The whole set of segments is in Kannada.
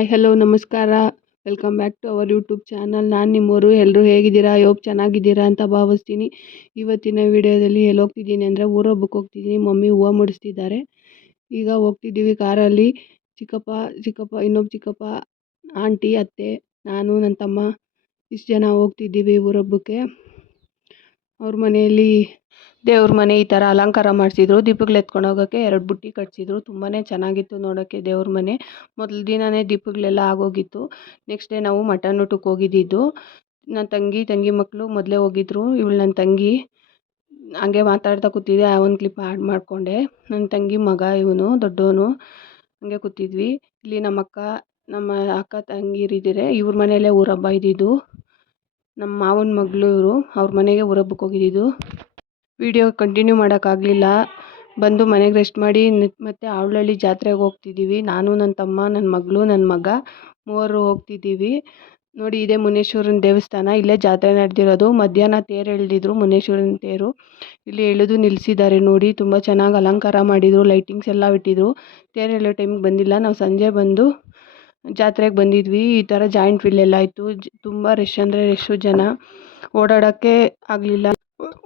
ಹಾಯ್, ಹಲೋ, ನಮಸ್ಕಾರ. Welcome back to our YouTube channel. ನಾನು ನಿಮ್ಮವರು ಎಲ್ಲರೂ ಹೇಗಿದ್ದೀರಾ? ಯೋಗ ಚೆನ್ನಾಗಿದ್ದೀರಾ ಅಂತ ಭಾವಿಸ್ತೀನಿ. ಇವತ್ತಿನ ವಿಡಿಯೋದಲ್ಲಿ ಎಲ್ಲಿ ಹೋಗ್ತಿದ್ದೀನಿ ಅಂದರೆ ಊರೊಬ್ಬಕ್ಕೆ ಹೋಗ್ತಿದ್ದೀನಿ. ಮಮ್ಮಿ ಹೂವು ಮುಡಿಸ್ತಿದ್ದಾರೆ. ಈಗ ಹೋಗ್ತಿದ್ದೀವಿ ಕಾರಲ್ಲಿ. ಚಿಕ್ಕಪ್ಪ ಚಿಕ್ಕಪ್ಪ, ಇನ್ನೊಬ್ಬ ಚಿಕ್ಕಪ್ಪ, ಆಂಟಿ, ಅತ್ತೆ, ನಾನು ನನ್ನ ತಮ್ಮ. ಇಷ್ಟು ಜನ ಹೋಗ್ತಿದ್ದೀವಿ ಊರೊಬ್ಬಕ್ಕೆ ಅವ್ರ ಮನೆಯಲ್ಲಿ ದೇವ್ರ ಮನೆ ಈ ಥರ ಅಲಂಕಾರ ಮಾಡಿಸಿದ್ರು, ದೀಪಗಳು ಎತ್ಕೊಂಡು ಹೋಗೋಕ್ಕೆ ಎರಡು ಬುಟ್ಟಿ ಕಟ್ಸಿದ್ರು ತುಂಬಾ ಚೆನ್ನಾಗಿತ್ತು ನೋಡೋಕ್ಕೆ ದೇವ್ರ ಮನೆ. ಮೊದಲ ದಿನವೇ ದೀಪಗಳೆಲ್ಲ ಆಗೋಗಿತ್ತು. ನೆಕ್ಸ್ಟ್ ಡೇ ನಾವು ಮಟನ್ ಊಟಕ್ಕೆ ಹೋಗಿದ್ದಿದ್ದು. ನನ್ನ ತಂಗಿ ತಂಗಿ ಮಕ್ಕಳು ಮೊದಲೇ ಹೋಗಿದ್ರು. ಇವಳು ನನ್ನ ತಂಗಿ ಹಂಗೆ ಮಾತಾಡ್ತಾ ಕೂತಿದ್ದೆ, ಆ ಒಂದು ಕ್ಲಿಪ್ ಆ್ಯಡ್ ಮಾಡಿಕೊಂಡೆ. ನನ್ನ ತಂಗಿ ಮಗ ಇವನು, ದೊಡ್ಡವನು ಹಂಗೆ ಕೂತಿದ್ವಿ. ಇಲ್ಲಿ ನಮ್ಮ ಅಕ್ಕ ನಮ್ಮ ಅಕ್ಕ ತಂಗಿರಿದ್ದೀರೆ. ಇವ್ರ ಮನೆಯಲ್ಲೇ ಊರ ಹಬ್ಬ ಇದ್ದಿದ್ದು. ನಮ್ಮ ಮಾವನ ಮಗಳು ಇವರು, ಅವ್ರ ಮನೆಗೆ ಊರಬ್ಬಕ್ಕೆ ಹೋಗಿದ್ದಿದ್ದು. ವೀಡಿಯೋ ಕಂಟಿನ್ಯೂ ಮಾಡೋಕ್ಕಾಗಲಿಲ್ಲ ಬಂದು ಮನೆಗೆ ರೆಸ್ಟ್ ಮಾಡಿ ಮತ್ತೆ ಆವಳಹಳ್ಳಿ ಜಾತ್ರೆಗೆ ಹೋಗ್ತಿದ್ದೀವಿ ನಾನು ನನ್ನ ತಮ್ಮ ನನ್ನ ಮಗಳು ನನ್ನ ಮಗ ಮೂವರು ಹೋಗ್ತಿದ್ದೀವಿ ನೋಡಿ, ಇದೇ ಮುನೇಶ್ವರನ ದೇವಸ್ಥಾನ. ಇಲ್ಲೇ ಜಾತ್ರೆ ನಡೆದಿರೋದು. ಮಧ್ಯಾಹ್ನ ತೇರು ಎಳೆದಿದ್ರು ಮುನೇಶ್ವರನ ತೇರು. ಇಲ್ಲಿ ಎಳೆದು ನಿಲ್ಲಿಸಿದ್ದಾರೆ ನೋಡಿ. ತುಂಬ ಚೆನ್ನಾಗಿ ಅಲಂಕಾರ ಮಾಡಿದರು. ಲೈಟಿಂಗ್ಸ್ ಎಲ್ಲ ಇಟ್ಟಿದ್ರು. ತೇರು ಎಳೆಯೋ ಟೈಮಿಗೆ ಬಂದಿಲ್ಲ. ನಾವು ಸಂಜೆ ಬಂದು ಜಾತ್ರೆಗೆ ಬಂದಿದ್ವಿ. ಈ ಥರ ಜಾಯಿಂಟ್ ಫೀಲ್ ಎಲ್ಲ ಇತ್ತು ತುಂಬ ರಶ್ ಅಂದರೆ ರಶ್ಶು ಜನ. ಓಡಾಡೋಕ್ಕೆ ಆಗಲಿಲ್ಲ.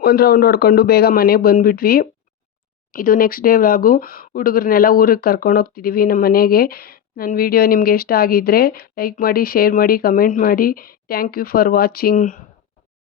ಒಂದು ರೌಂಡ್ ಹೊಡ್ಕೊಂಡು ಬೇಗ ಮನೆಗೆ ಬಂದುಬಿಟ್ವಿ. ಇದು ನೆಕ್ಸ್ಟ್ ಡೇ ವ್ಲಾಗು ಹುಡುಗರನ್ನೆಲ್ಲ ಊರಿಗೆ ಕರ್ಕೊಂಡು ಹೋಗ್ತಿದ್ದೀವಿ ನಮ್ಮ ಮನೆಗೆ. ನನ್ನ ವಿಡಿಯೋ ನಿಮಗೆ ಇಷ್ಟ ಆಗಿದ್ದರೆ ಲೈಕ್ ಮಾಡಿ ಶೇರ್ ಮಾಡಿ ಕಮೆಂಟ್ ಮಾಡಿ. Thank you for watching